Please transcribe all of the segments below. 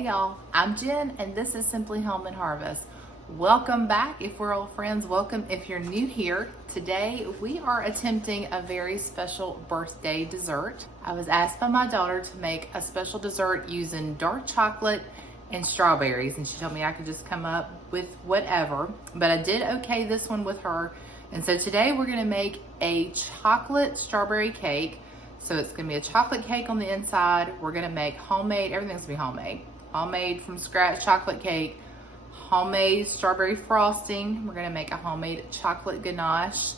Hey y'all, I'm Jen and this is Simply Home and Harvest. Welcome back. If we're old friends, welcome if you're new here. Today we are attempting a very special birthday dessert. I was asked by my daughter to make a special dessert using dark chocolate and strawberries, and she told me I could just come up with whatever, but I did okay this one with her. And so today we're gonna make a chocolate strawberry cake. So it's gonna be a chocolate cake on the inside. We're gonna make homemade, everything's gonna be homemade. Homemade from scratch chocolate cake, homemade strawberry frosting. We're gonna make a homemade chocolate ganache,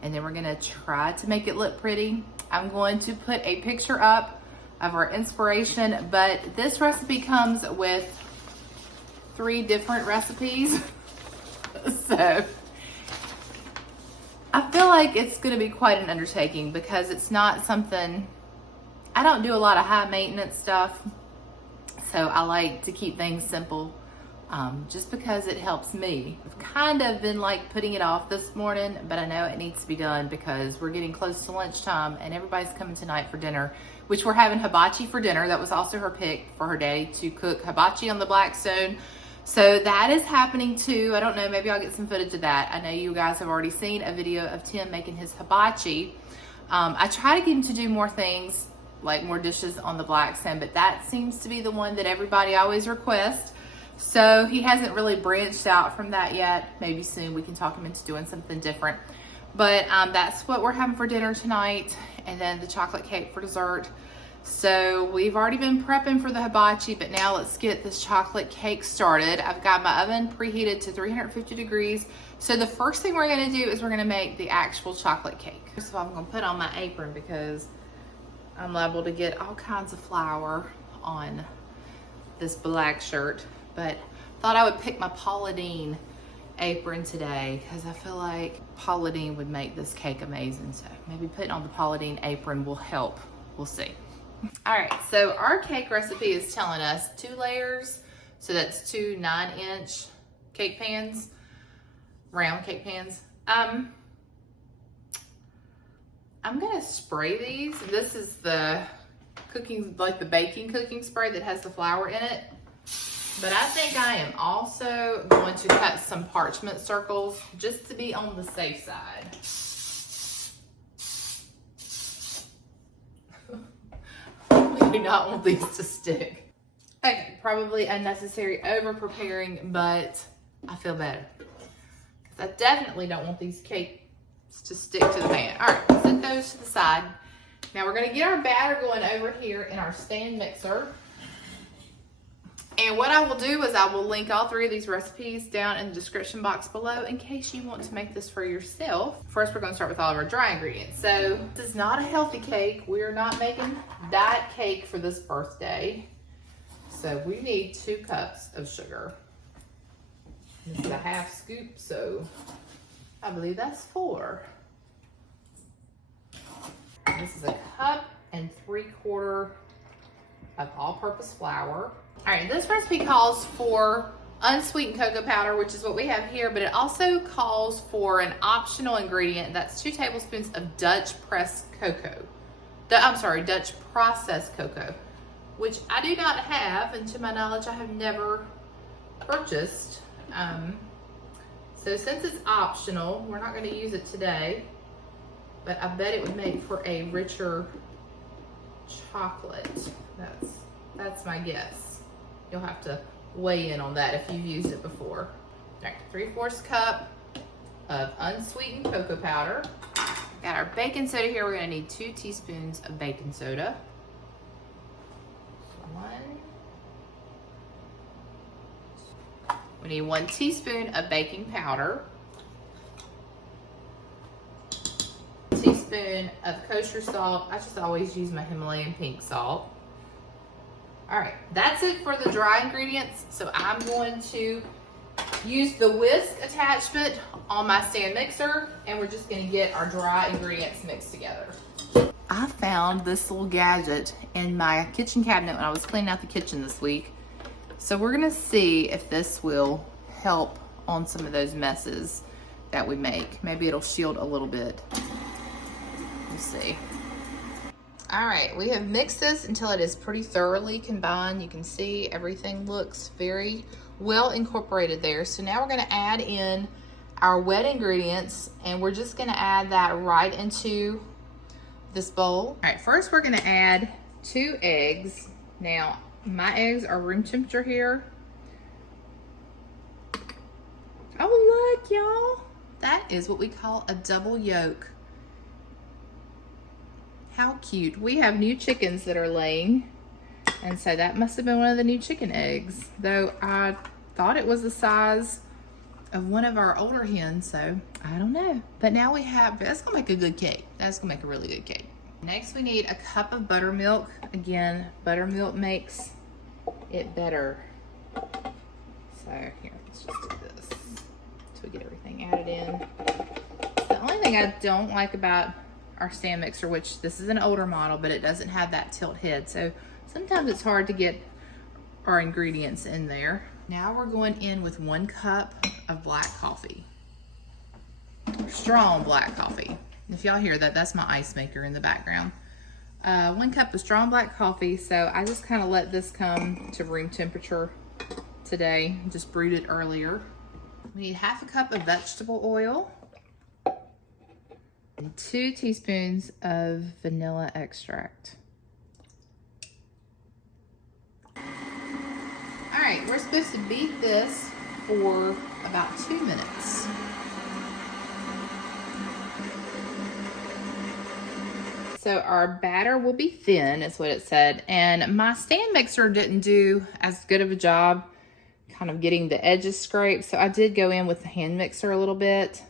and then we're gonna try to make it look pretty. I'm going to put a picture up of our inspiration, but this recipe comes with 3 different recipes. So I feel like it's gonna be quite an undertaking because it's not something, I don't do a lot of high maintenance stuff. So I like to keep things simple, just because it helps me. I've kind of been like putting it off this morning, but I know it needs to be done because we're getting close to lunchtime and everybody's coming tonight for dinner, which we're having hibachi for dinner. That was also her pick for her day, to cook hibachi on the Blackstone. So that is happening too. I don't know, maybe I'll get some footage of that. I know you guys have already seen a video of Tim making his hibachi. I try to get him to do more things, like more dishes on the Blackstone, but that seems to be the one that everybody always requests. So he hasn't really branched out from that yet. Maybe soon we can talk him into doing something different. But that's what we're having for dinner tonight, and then the chocolate cake for dessert. So we've already been prepping for the hibachi, but now let's get this chocolate cake started. I've got my oven preheated to 350 degrees. So the first thing we're gonna do is we're gonna make the actual chocolate cake. First of all, I'm gonna put on my apron because I'm liable to get all kinds of flour on this black shirt, but thought I would pick my Paula Deen apron today because I feel like Paula Deen would make this cake amazing. So maybe putting on the Paula Deen apron will help. We'll see. All right, so our cake recipe is telling us 2 layers. So that's 2 9-inch cake pans, round cake pans. I'm gonna spray these. This is the cooking, like the baking cooking spray that has the flour in it. But I think I am also going to cut some parchment circles just to be on the safe side. I do not want these to stick. Okay, probably unnecessary over preparing, but I feel better. Because I definitely don't want these cakes to stick to the pan. All right, set those to the side. Now we're gonna get our batter going over here in our stand mixer. And what I will do is I will link all 3 of these recipes down in the description box below in case you want to make this for yourself. First, we're gonna start with all of our dry ingredients. So this is not a healthy cake. We are not making diet cake for this birthday. So we need 2 cups of sugar. This is a 1/2 scoop, so I believe that's 4. This is a 1 3/4 cups of all-purpose flour. All right, this recipe calls for unsweetened cocoa powder, which is what we have here, but it also calls for an optional ingredient. That's 2 tablespoons of Dutch processed cocoa, which I do not have, and to my knowledge, I have never purchased. So since it's optional, we're not going to use it today, but I bet it would make for a richer chocolate. That's my guess. You'll have to weigh in on that if you've used it before. All right, 3/4 cup of unsweetened cocoa powder. Got our baking soda here. We're gonna need 2 teaspoons of baking soda. 1. We need 1 teaspoon of baking powder. Teaspoon of kosher salt. I just always use my Himalayan pink salt. All right, that's it for the dry ingredients. So I'm going to use the whisk attachment on my stand mixer, and we're just gonna get our dry ingredients mixed together. I found this little gadget in my kitchen cabinet when I was cleaning out the kitchen this week. So we're gonna see if this will help on some of those messes that we make. Maybe it'll shield a little bit. Let's see. All right, we have mixed this until it is pretty thoroughly combined. You can see everything looks very well incorporated there. So now we're gonna add in our wet ingredients, and we're just gonna add that right into this bowl. All right, first we're gonna add 2 eggs. Now, my eggs are room temperature here. Oh, look, y'all. That is what we call a double yolk. How cute. We have new chickens that are laying, and so that must have been one of the new chicken eggs, though I thought it was the size of one of our older hens, so I don't know. But now we have, that's gonna make a good cake. That's gonna make a really good cake. Next we need a cup of buttermilk. Again, buttermilk makes it better. So here, let's just do this so we get everything added in. The only thing I don't like about our stand mixer, which this is an older model, but it doesn't have that tilt head, so sometimes it's hard to get our ingredients in there. Now we're going in with 1 cup of black coffee, strong black coffee. If y'all hear that, that's my ice maker in the background. 1 cup of strong black coffee. So I just kind of let this come to room temperature today, just brewed it earlier. We need 1/2 cup of vegetable oil and 2 teaspoons of vanilla extract. All right, we're supposed to beat this for about 2 minutes. So our batter will be thin, is what it said. And my stand mixer didn't do as good of a job kind of getting the edges scraped, so I did go in with the hand mixer a little bit.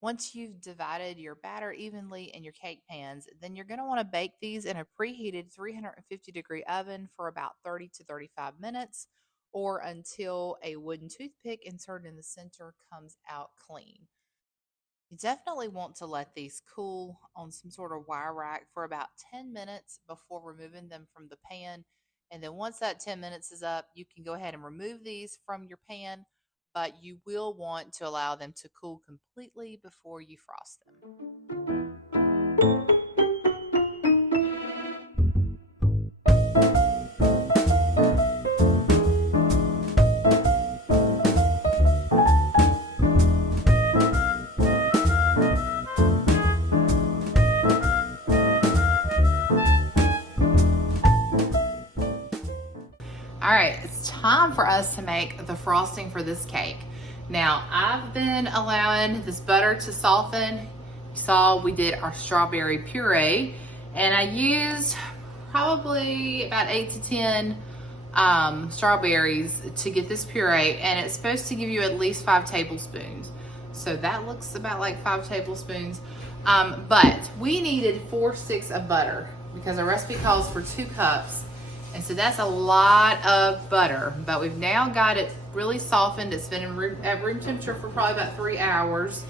Once you've divided your batter evenly in your cake pans, then you're going to want to bake these in a preheated 350-degree oven for about 30 to 35 minutes, or until a wooden toothpick inserted in the center comes out clean. You definitely want to let these cool on some sort of wire rack for about 10 minutes before removing them from the pan. And then once that 10 minutes is up, you can go ahead and remove these from your pan, but you will want to allow them to cool completely before you frost them. All right, it's time for us to make the frosting for this cake. Now, I've been allowing this butter to soften. You saw we did our strawberry puree, and I used probably about 8 to 10 strawberries to get this puree, and it's supposed to give you at least 5 tablespoons. So that looks about like 5 tablespoons. But we needed 4/6 of butter because our recipe calls for 2 cups. And so that's a lot of butter, but we've now got it really softened. It's been at room temperature for probably about 3 hours,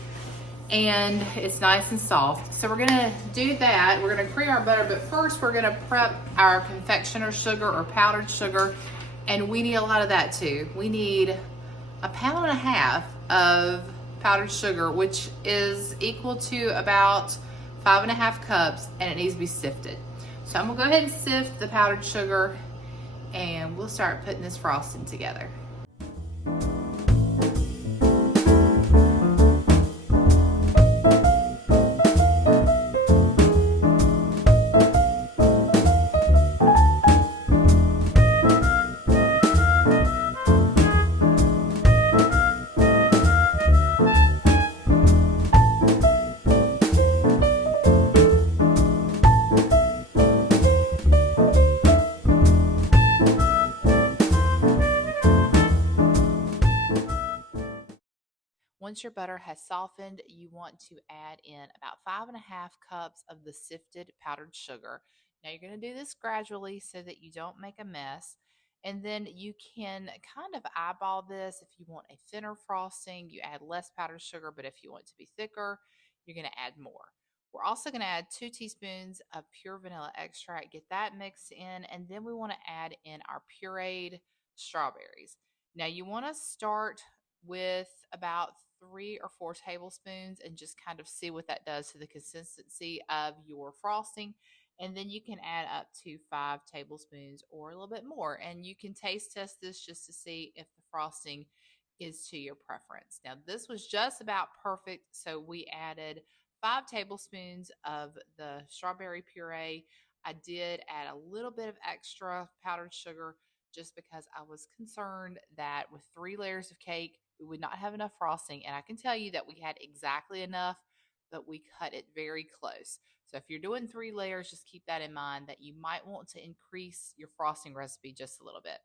and it's nice and soft. So we're gonna do that. We're gonna cream our butter, but first we're gonna prep our confectioner's sugar or powdered sugar, and we need a lot of that too. We need 1.5 pounds of powdered sugar, which is equal to about 5.5 cups, and it needs to be sifted. So I'm gonna go ahead and sift the powdered sugar, and we'll start putting this frosting together. Once your butter has softened, you want to add in about 5.5 cups of the sifted powdered sugar. Now you're going to do this gradually so that you don't make a mess. And then you can kind of eyeball this. If you want a thinner frosting, you add less powdered sugar, but if you want it to be thicker, you're going to add more. We're also going to add 2 teaspoons of pure vanilla extract, get that mixed in, and then we want to add in our pureed strawberries. Now you want to start with about 3 or 4 tablespoons and just kind of see what that does to the consistency of your frosting. And then you can add up to 5 tablespoons or a little bit more. And you can taste test this just to see if the frosting is to your preference. Now, this was just about perfect, so we added 5 tablespoons of the strawberry puree. I did add a little bit of extra powdered sugar just because I was concerned that with 3 layers of cake, we would not have enough frosting. And I can tell you that we had exactly enough, but we cut it very close. So if you're doing 3 layers, just keep that in mind that you might want to increase your frosting recipe just a little bit.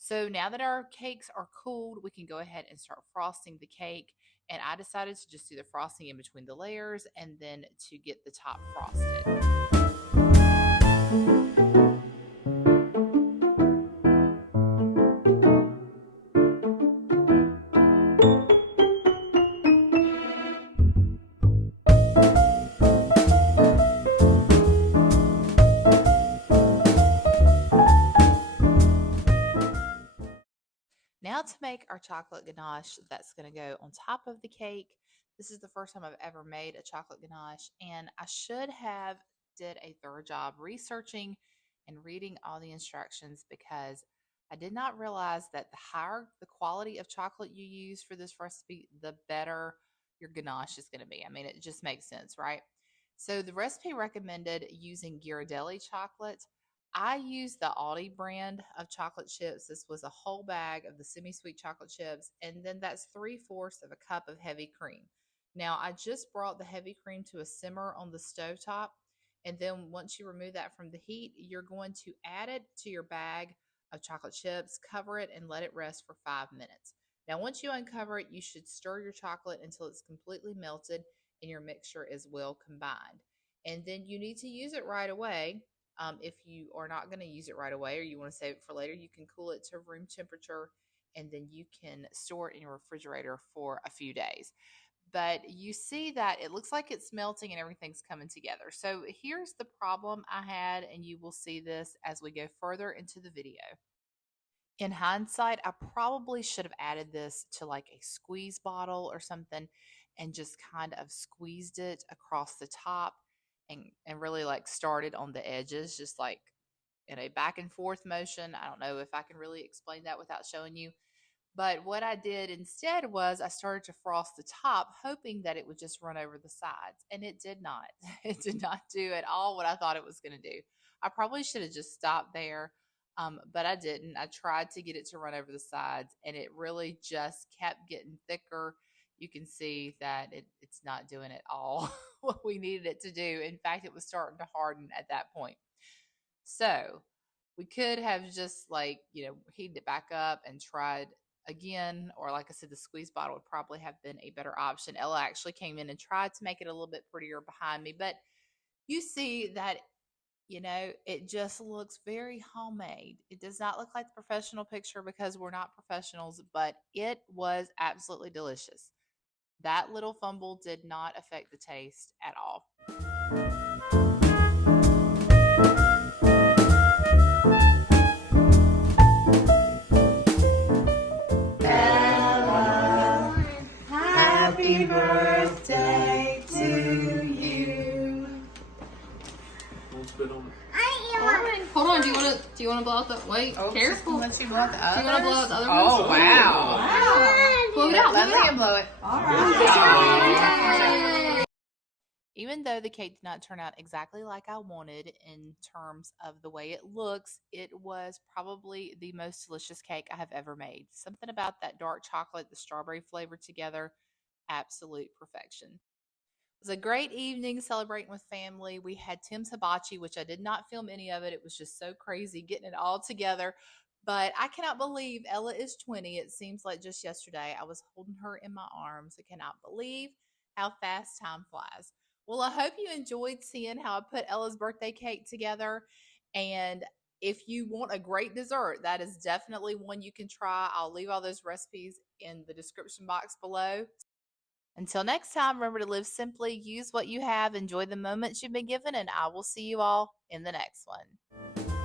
So now that our cakes are cooled, we can go ahead and start frosting the cake. And I decided to just do the frosting in between the layers and then to get the top frosted. Now to make our chocolate ganache that's going to go on top of the cake. This is the first time I've ever made a chocolate ganache, and I should have did a thorough job researching and reading all the instructions because I did not realize that the higher the quality of chocolate you use for this recipe, the better your ganache is going to be. I mean, it just makes sense, right? So the recipe recommended using Ghirardelli chocolate. I used the Aldi brand of chocolate chips. This was a whole bag of the semi-sweet chocolate chips, and then that's 3/4 of a cup of heavy cream. Now, I just brought the heavy cream to a simmer on the stovetop, and then once you remove that from the heat, you're going to add it to your bag of chocolate chips, cover it, and let it rest for 5 minutes. Now, once you uncover it, you should stir your chocolate until it's completely melted and your mixture is well combined. And then you need to use it right away. If you are not going to use it right away or you want to save it for later, you can cool it to room temperature and then you can store it in your refrigerator for a few days. But you see that it looks like it's melting and everything's coming together. So here's the problem I had, and you will see this as we go further into the video. In hindsight, I probably should have added this to like a squeeze bottle or something and just kind of squeezed it across the top and really like started on the edges, just like in a back and forth motion. I don't know if I can really explain that without showing you. But what I did instead was I started to frost the top, hoping that it would just run over the sides. And it did not. It did not do at all what I thought it was going to do. I probably should have just stopped there, but I didn't. I tried to get it to run over the sides, and it really just kept getting thicker. You can see that it's not doing at all what we needed it to do. In fact, it was starting to harden at that point. So we could have just like, heated it back up and tried again, or like I said, the squeeze bottle would probably have been a better option. Ella actually came in and tried to make it a little bit prettier behind me, but you see that, it just looks very homemade. It does not look like the professional picture because we're not professionals, but it was absolutely delicious. That little fumble did not affect the taste at all. Happy birthday to you. Don't spit on it. Hold on. Do you want to blow out the? Wait, careful. Once you blow out the others? Do you want to blow out the other Oh, ones? wow. Blow it out. Let Blow it me out. blow it. All right. Even though the cake did not turn out exactly like I wanted in terms of the way it looks, it was probably the most delicious cake I have ever made. Something about that dark chocolate, the strawberry flavor together, absolute perfection. It was a great evening celebrating with family. We had Tim's hibachi, which I did not film any of it. It was just so crazy getting it all together. But I cannot believe Ella is 20. It seems like just yesterday I was holding her in my arms. I cannot believe how fast time flies. Well, I hope you enjoyed seeing how I put Ella's birthday cake together. And if you want a great dessert, that is definitely one you can try. I'll leave all those recipes in the description box below. Until next time, remember to live simply, use what you have, enjoy the moments you've been given, and I will see you all in the next one.